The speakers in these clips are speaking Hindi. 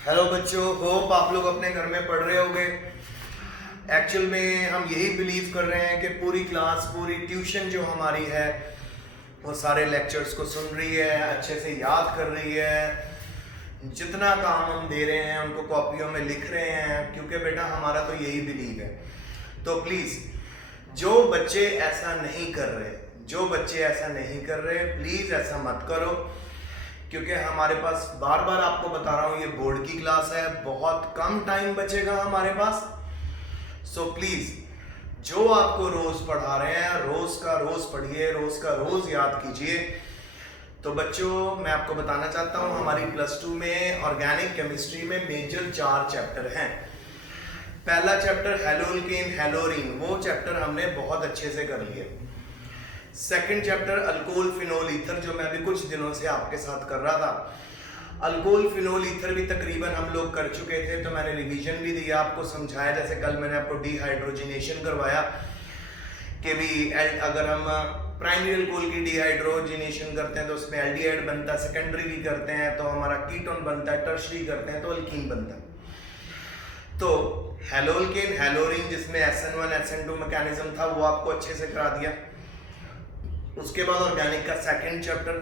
हेलो बच्चों, होप आप लोग अपने घर में पढ़ रहे होंगे। एक्चुअल में हम यही बिलीव कर रहे हैं कि पूरी क्लास, पूरी ट्यूशन जो हमारी है वो सारे लेक्चर्स को सुन रही है, अच्छे से याद कर रही है। जितना काम हम दे रहे हैं उनको कॉपियों में लिख रहे हैं, क्योंकि बेटा हमारा तो यही बिलीव है। तो प्लीज़ जो बच्चे ऐसा नहीं कर रहे, प्लीज़ ऐसा मत करो, क्योंकि हमारे पास बार बार आपको बता रहा हूँ ये बोर्ड की क्लास है, बहुत कम टाइम बचेगा हमारे पास। सो प्लीज जो आपको रोज पढ़ा रहे हैं रोज का रोज पढ़िए, रोज का रोज याद कीजिए। तो बच्चों मैं आपको बताना चाहता हूँ हमारी प्लस 2 में ऑर्गेनिक केमिस्ट्री में मेजर 4 चैप्टर हैं। पहला चैप्टर हेलोल्केन हेलोरीन, वो चैप्टर हमने बहुत अच्छे से कर लिया। Second chapter alcohol phenol ether, जो मैं अभी कुछ दिनों से आपके साथ कर रहा था। अल्कोहल फिनोल ईथर भी तकरीबन हम लोग कर चुके थे, तो मैंने रिवीजन भी दिया, आपको समझाया। जैसे कल मैंने आपको डिहाइड्रोजिनेशन करवाया कि भी अगर हम प्राइमरी अल्कोहल की डिहाइड्रोजिनेशन करते हैं तो उसमें एल्डिहाइड बनता है, सेकेंडरी भी करते हैं तो हमारा कीटोन बनता है, टर्शरी करते हैं तो अल्कीन बनता है। तो हेलोल्केन हेलोरीन जिसमें SN1 SN2 मैकेनिज्म था वो आपको अच्छे से करा दिया। उसके बाद ऑर्गेनिक का सेकंड चैप्टर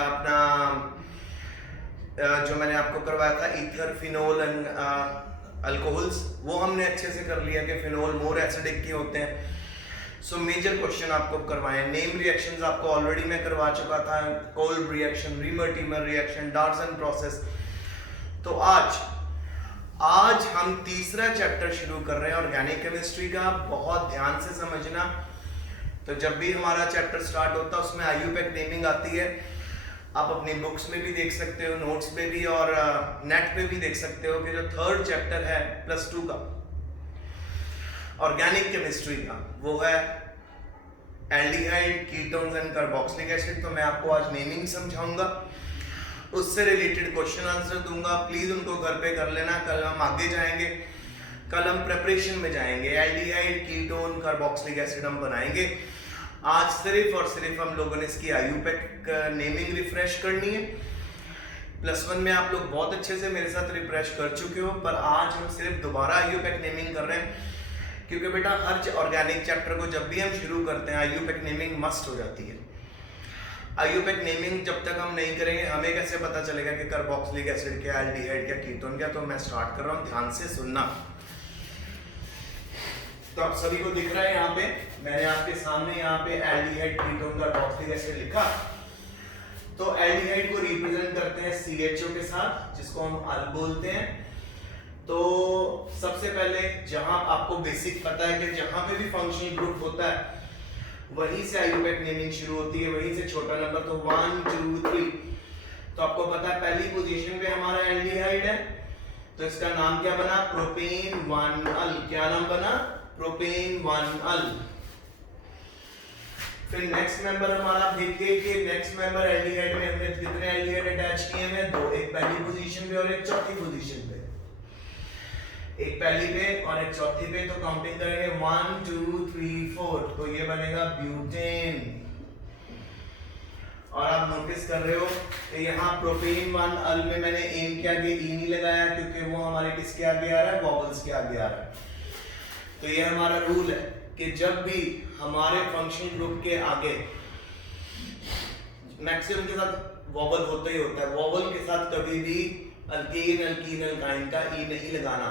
अपना जो मैंने आपको करवाया था ईथर फिनोल एंड अल्कोहल्स, वो हमने अच्छे से कर लिया कि फिनोल मोर एसिडिक के होते हैं। सो मेजर क्वेश्चन आपको करवाए। नेम रिएक्शंस आपको ऑलरेडी मैं करवा चुका था, कोल्ब रिएक्शन, रीमर-टीमर रिएक्शन, डार्सन प्रोसेस। तो आज हम तीसरा चैप्टर शुरू कर रहे हैं ऑर्गेनिक केमिस्ट्री का। बहुत ध्यान से समझना। तो जब भी हमारा चैप्टर स्टार्ट होता है उसमें IUPAC नेमिंग आती है, आप अपनी बुक्स में भी देख सकते हो, नोट्स में भी, और नेट पे भी देख सकते हो कि जो थर्ड चैप्टर है प्लस 2 का ऑर्गेनिक केमिस्ट्री का वो है aldehyde, ketones and carboxylic acid. तो मैं आपको आज नेमिंग समझाऊंगा, उससे रिलेटेड क्वेश्चन आंसर दूंगा। प्लीज उनको घर पे कर लेना। कल हम आगे जाएंगे, कल हम प्रेपरेशन में जाएंगे, एल्डिहाइड, कीटोन, कार्बोक्सिलिक एसिड हम बनाएंगे। आज सिर्फ और सिर्फ हम लोगों ने इसकी IUPAC नेमिंग रिफ्रेश करनी है। प्लस 1 में आप लोग बहुत अच्छे से मेरे साथ रिफ्रेश कर चुके हो, पर आज हम सिर्फ दोबारा IUPAC नेमिंग कर रहे हैं, क्योंकि बेटा हर ऑर्गेनिक चैप्टर को जब भी हम शुरू करते हैं IUPAC नेमिंग मस्ट हो जाती है। IUPAC नेमिंग जब तक हम नहीं करेंगे हमें कैसे पता चलेगा कि कार्बोक्सिलिक एसिड क्या, एल्डिहाइड क्या, कीटोन क्या। तो मैं स्टार्ट कर रहा हूँ, ध्यान से सुनना। तो आप सभी को दिख रहा है यहाँ पे, मैंने आपके सामने यहाँ पे एल्डिहाइड, कीटोन, कार्बोक्सिलिक एसिड लिखा। तो एल्डिहाइड को रिप्रेजेंट करते हैं CHO के साथ, जिसको हम अल बोलते हैं। तो सबसे पहले जहां आपको बेसिक पता है कि जहां पे भी फंक्शनल ग्रुप होता है वहीं से IUPAC नेमिंग शुरू होती है, वहीं से छोटा नंबर। तो 1 2 3, तो आपको पता है पहली पोजीशन पे हमारा एल्डिहाइड है, तो इसका नाम क्या बना, प्रोपेन 1 अल। क्या नाम बना, प्रोपेन 1 अल। फिर नेक्स्ट मेंबर हमारा आप देखिए कि नेक्स्ट मेंबर एल्डिहाइड में हमने कितने एल्डिहाइड अटैच किए हैं, 2, एक पहली पोजीशन पे और एक चौथी पोजीशन पे, एक पहली पे और एक चौथी पे। तो काउंटिंग करेंगे 1 2 3 4, तो ये बनेगा ब्यूटेन। और आप नोटिस कर रहे हो कि यहाँ प्रोपेन 1 अल में मैंने एन के आगे ई नहीं लगाया, क्योंकि वो हमारे किसके आगे आ रहा है, वॉवल्स के आगे आ रहा है। तो ये हमारा रूल है कि जब भी हमारे फंक्शनल ग्रुप के आगे मैक्सिमम के साथ वॉवल होता ही होता है, वॉवल के साथ कभी भी अल्केन, अल्कीन, अल्काइन का ई नहीं लगाना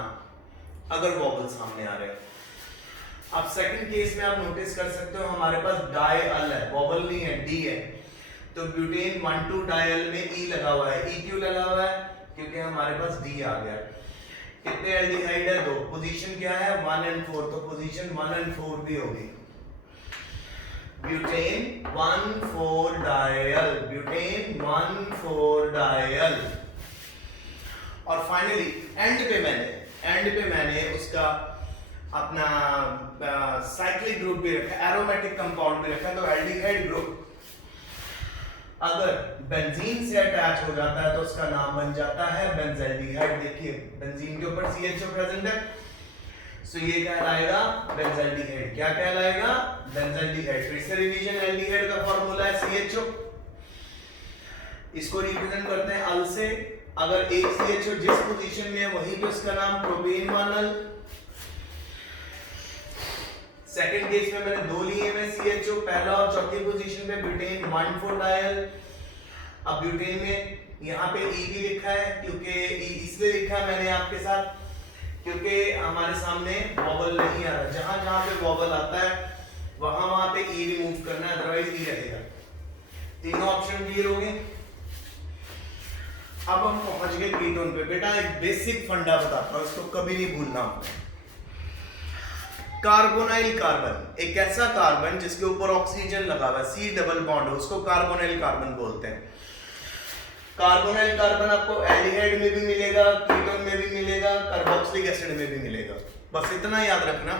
अगर वॉवल सामने आ रहे हैं। अब सेकंड केस में आप नोटिस कर सकते हो हमारे पास डाई अल है, वॉवल नहीं है, डी है। तो ब्यूटेन 1 2 डाई अल में ई लगा हुआ है। ई क्यों लगा हुआ है, क्योंकि हमारे पास डी आ गया। कितने एल्डिहाइड है, 2। पोजीशन क्या है, 1 और 4, तो पोजीशन 1 और 4 भी होगी। Butane 1 4 dial, butane 1 4 dial. और फाइनली एंड पे मैंने उसका अपना साइक्लिक ग्रुप भी रखा, एरोमेटिक कंपाउंड भी रखा। तो एल्डिहाइड ग्रुप अगर बेंजीन से अटैच हो जाता है तो उसका नाम बन जाता है बेंजल्डिहाइड। देखिए बेंजीन के ऊपर CHO प्रेजेंट है, सो ये कहलाएगा बेंजल्डिहाइड। क्या कहलाएगा, बेंजल्डिहाइड। फिर से रिवीजन, एल्डिहाइड का फार्मूला है CHO, इसको रिप्रेजेंट करते हैं अल से। अगर एक CHO जिस पोजीशन में है वहीं पे उसका नाम प्रोपेन 1 सेकंड केस में मैंने दो लिए हैं CHO, पहला और चौथी पोजीशन पे ब्यूटेन 1,4 डायल। अब ब्यूटेन में यहाँ पे E भी लिखा है, क्योंकि E इसलिए लिखा है मैंने आपके साथ क्योंकि हमारे सामने वॉवल नहीं आ रहा, जहां जहां पे वॉवल आता है वहां पे E रिमूव करना है, अदरवाइज E रहेगा। तीनों ऑप्शन क्लियर हो गए। अब हम पहुंच गए कीटोन पे। बेटा एक बेसिक फंडा बताता हूं, इसको कभी नहीं भूलना। कार्बोनाइल कार्बन एक ऐसा कार्बन जिसके ऊपर ऑक्सीजन लगा हुआ है, C डबल बॉन्ड हो, उसको कार्बोनाइल कार्बन बोलते हैं। कार्बोनाइल कार्बन आपको एल्डिहाइड में भी मिलेगा, कीटोन में भी मिलेगा, कार्बोक्सिलिक एसिड में भी मिलेगा। बस इतना याद रखना,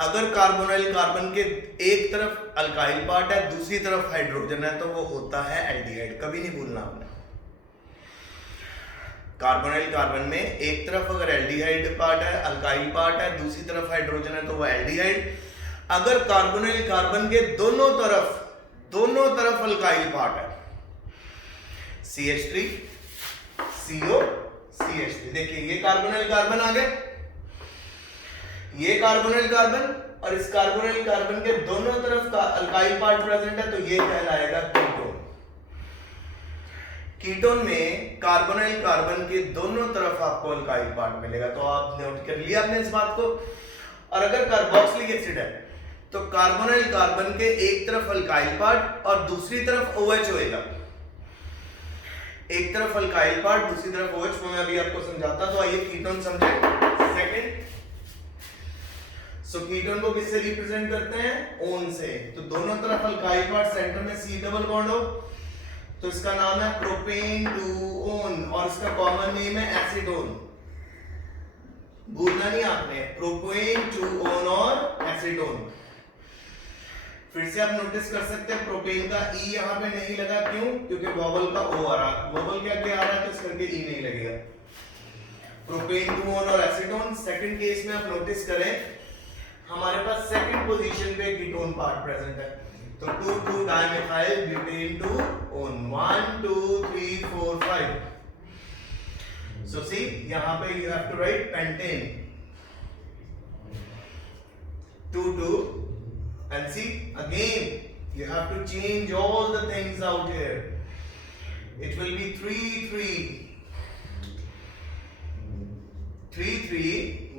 अगर कार्बोनाइल कार्बन के एक तरफ अल्काइल पार्ट है, दूसरी तरफ हाइड्रोजन है, तो वो होता है एल्डिहाइड। कभी नहीं भूलना आपने। कार्बोनाइल कार्बन में एक तरफ अगर एल्डिहाइड पार्ट है, अल्काइल पार्ट है, दूसरी तरफ हाइड्रोजन है, तो वो एल्डिहाइड। अगर कार्बोनाइल कार्बन के दोनों तरफ अल्काइल पार्ट है, CH3 CO CH3, देखिए ये कार्बोनाइल कार्बन आ गए, ये कार्बोनाइल कार्बन, और इस कार्बोनाइल कार्बन के दोनों तरफ का अल्काइल पार्ट प्रेजेंट है, तो ये कहलाएगा कीटोन। कीटोन में कार्बोनाइल कार्बन के दोनों तरफ आपको अल्काइल पार्ट मिलेगा, तो आप नोट कर लिया आपने इस बात को। और अगर कार्बोक्सिलिक एसिड है तो कार्बोनाइल कार्बन के एक तरफ अल्काइल पार्ट और दूसरी तरफ OH होएगा। एक तरफ अल्काइल पार्ट, दूसरी तरफ OH, मैं अभी आपको समझाता, तो आइए कीटोन समझे। सेकंड, सो कीटोन को किससे रिप्रेजेंट करते हैं? ओन से। तो दोनों तरफ अल्काइल पार्ट, सेंटर में C डबल बॉन्ड हो, तो इसका नाम है प्रोपेन 2 ओन, और इसका कॉमन नेम है एसीटोन। भूलना नहीं आपने, प्रोपेन 2 ओन और एसीटोन। फिर से आप नोटिस कर सकते हैं प्रोपेन का E यहाँ पे नहीं लगा, क्यों? क्योंकि वॉवल का O आ रहा, वॉवल के आगे आ रहा है, तो इस करके E नहीं लगेगा। प्रोपेन 2 ओन और एसीटोन। सेकंड केस में आप नोटिस करें, हमारे पास सेकंड पोजीशन पे कीटोन पार्ट प्रेजेंट है, तो 2,2 dimethyl butane 2 one, 1 2 3 4 5। So see यहां पे you have to write pentane 2 and see again you have to change all the things out here. It will be 3 3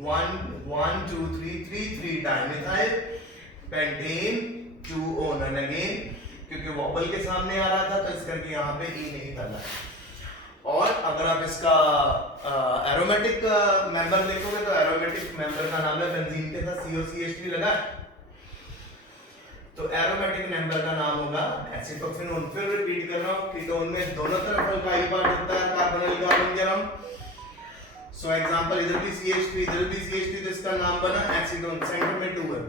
1 1 2 3 dimethyl pentane 2 on, and again क्योंकि वॉबल के सामने आ रहा था तो इस करके यहाँ पे E नहीं करना है। और अगर आप इसका एरोमेटिक मेंबर देखोगे तो एरोमेटिक मेंबर का नाम है, बेंजीन के साथ COCH3 लगा है, तो एरोमेटिक मेंबर का नाम होगा एसिटोफिनोन। फिर रिपीट कर रहा हूं, कीटोन में दोनों तरफ अल्काइल पार्ट होता है कार्बोनाइल कार्बन के अराउंड। सो एग्जांपल, इधर भी CH3 इधर भी CH3, तो इसका नाम बना एसीटोन। सेंटर में 2 है,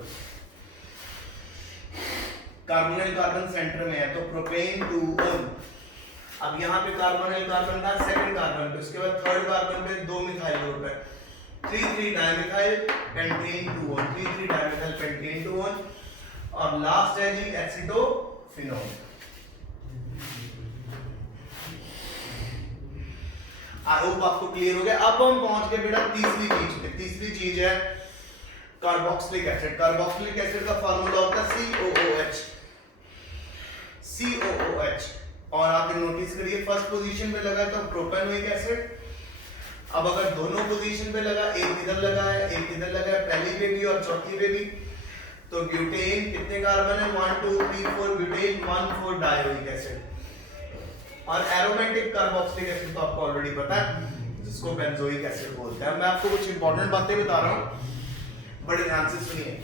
कार्बोनाइल कार्बन सेंटर में है, तो प्रोपेन 2 ओन। अब यहाँ पे कार्बोनाइल कार्बन का सेकंड कार्बन पे, उसके बाद थर्ड कार्बन पे 2 मिथाइल ग्रुप है, 3 dimethyl pentane 2 own, 3 dimethyl pentane 2 one, और लास्ट है जी एसिटोफिनोन। आई होप आपको क्लियर हो गया। अब हम पहुंच गए बेटा तीसरी चीज पे। तीसरी चीज है कार्बोक्सिलिक एसिड। कार्बोक्सिलिक एसिड का फार्मूला होता है COOH। COOH, और आप नोटिस करिए फर्स्ट पोजीशन पे लगा तो प्रोपेनोइक एसिड। अब अगर दोनों पोजीशन पे लगा, एक इधर लगा है एक इधर लगा है, पहली पे भी और चौथी पे भी, तो ब्यूटेन कितने कार्बन है? 1 2 3 4 ब्यूटेन 1 4 डायोइक एसिड। और एरोमेटिक कार्बोक्सिलिक एसिड तो आपको ऑलरेडी पता है, जिसको बेंजोइक एसिड बोलते हैं। मैं आपको कुछ इंपॉर्टेंट बातें बता रहा हूं, बड़े ध्यान से सुनिए।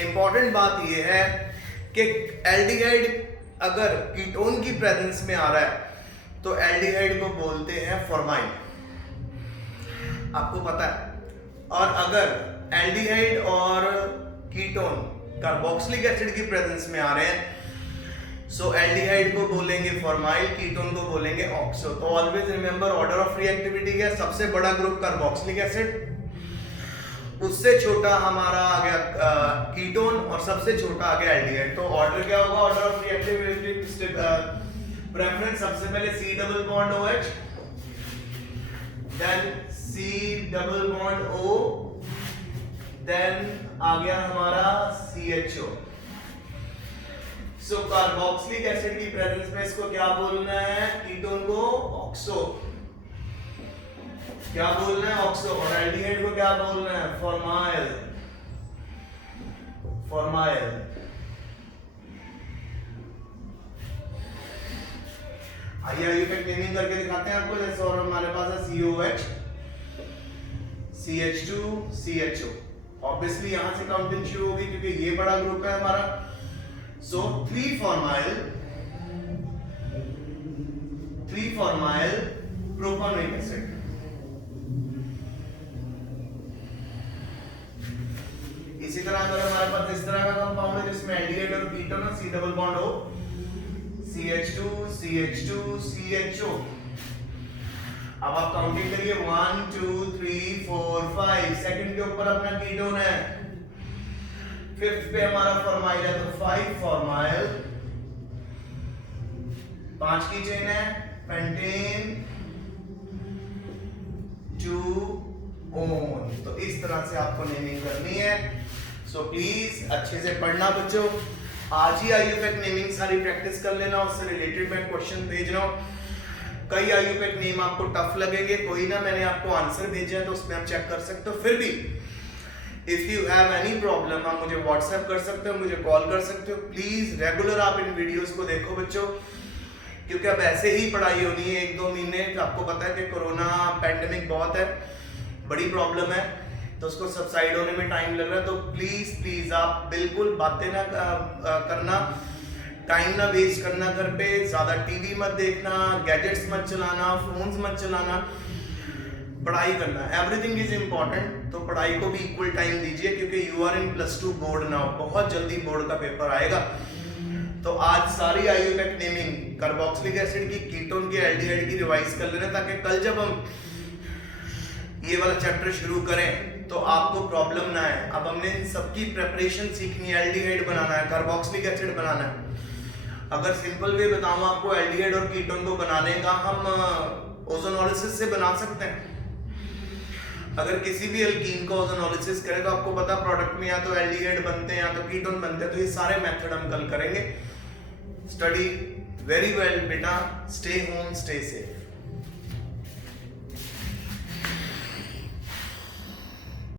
इंपॉर्टेंट बात यह है कि एल्डिहाइड अगर कीटोन की प्रेजेंस में आ रहा है तो एल्डिहाइड को बोलते हैं फॉर्माइन, आपको पता है। और अगर एल्डिहाइड और कीटोन कार्बोक्सिलिक एसिड की प्रेजेंस में आ रहे हैं सो एल्डिहाइड को बोलेंगे फॉर्माइल, कीटोन को बोलेंगे ऑक्सो। तो always remember order of reactivity क्या है, सबसे बड़ा ग्रुप कार्बोक्सिलिक एसिड, उससे छोटा हमारा आ गया कीटोन और सबसे छोटा आ गया एल्डिहाइड। तो ऑर्डर क्या होगा, ऑर्डर ऑफ रिएक्टिविटी प्रेफरेंस, सबसे पहले C double bond OH, then C double bond O, then आ गया हमारा CHO। सो कार्बोक्सिलिक एसिड की प्रेजेंस में इसको क्या बोलना है, कीटोन को ऑक्सो, क्या बोलना है ऑक्सो, और एल्डिहाइड को क्या बोलना है, फॉर्माइल, फॉर्माइल। आइए आइए नेमिंग करके दिखाते हैं आपको। जैसे और हमारे पास है COH, CH2, CHO। ऑब्वियसली यहां से काउंटिंग शुरू होगी क्योंकि ये बड़ा ग्रुप है हमारा। सो 3 फॉर्माइल प्रोपानोइक एसिड। इसी तरह अगर हमारे पास इस तरह का कंपाउंड है जिसमें एल्डिहाइड और कीटोन है, C double bond O, CH2, CH2, CHO। अब आप काउंटिंग करिए 1 2 3 4 5, सेकंड के ऊपर अपना कीटोन है, फिफ्थ पे हमारा फॉर्माइल है, तो 5 फॉर्माइल, 5 की चेन है, पेंटेन, 2 ओन। तो इस तरह से आपको नेमिंग करनी है। सो प्लीज अच्छे से पढ़ना बच्चों, आज ही आईयूपैक नेमिंग सारी प्रैक्टिस कर लेना, उससे रिलेटेड मैं क्वेश्चन भेज रहा हूँ। कई आईयूपैक नेम आपको टफ लगेंगे, कोई ना, मैंने आपको आंसर भेजे हैं तो उसमें आप चेक कर सकते हो। फिर भी if you have any problem आप मुझे व्हाट्सएप कर सकते हो, मुझे कॉल कर सकते हो। प्लीज रेगुलर आप इन वीडियोस को देखो बच्चों, क्योंकि अब ऐसे ही पढ़ाई होनी है 1-2 महीने। आपको पता है कि कोरोना पैंडेमिक बहुत है, बड़ी प्रॉब्लम है, तो उसको सबसाइड होने में टाइम लग रहा है। तो प्लीज प्लीज आप बिल्कुल बातें ना करना, टाइम ना वेस्ट करना घर पे, ज्यादा टीवी मत देखना, गैजेट्स मत चलाना, फोन्स मत चलाना, पढ़ाई करना। एवरीथिंग इज इम्पोर्टेंट, तो पढ़ाई को भी इक्वल टाइम दीजिए, क्योंकि you are in +2 board now, बहुत जल्दी बोर्ड का पेपर आएगा। तो आज सारी आईयूपैक नेमिंग कार्बोक्सिलिक एसिड की, कीटोन की, एल्डिहाइड की रिवाइज कर लेना, ताकि कल जब हम ये वाला चैप्टर शुरू करें तो आपको प्रॉब्लम ना आए। अब हमने इन सबकी प्रिपरेशन सीखनी है, एल्डिहाइड बनाना है, कार्बोक्सिलिक एसिड बनाना है। अगर सिंपल वे बताऊं आपको एल्डिहाइड और कीटोन को बनाने का, हम ओजोनोलिसिस से बना सकते हैं। अगर किसी भी एल्कीन को ओजोनोलिसिस करें तो आपको पता प्रोडक्ट में या तो एल्डिहाइड बनते हैं या तो कीटोन बनते हैं। तो ये सारे मेथड हम कल करेंगे। स्टडी वेरी वेल बेटा, स्टे होम, स्टे सेफ।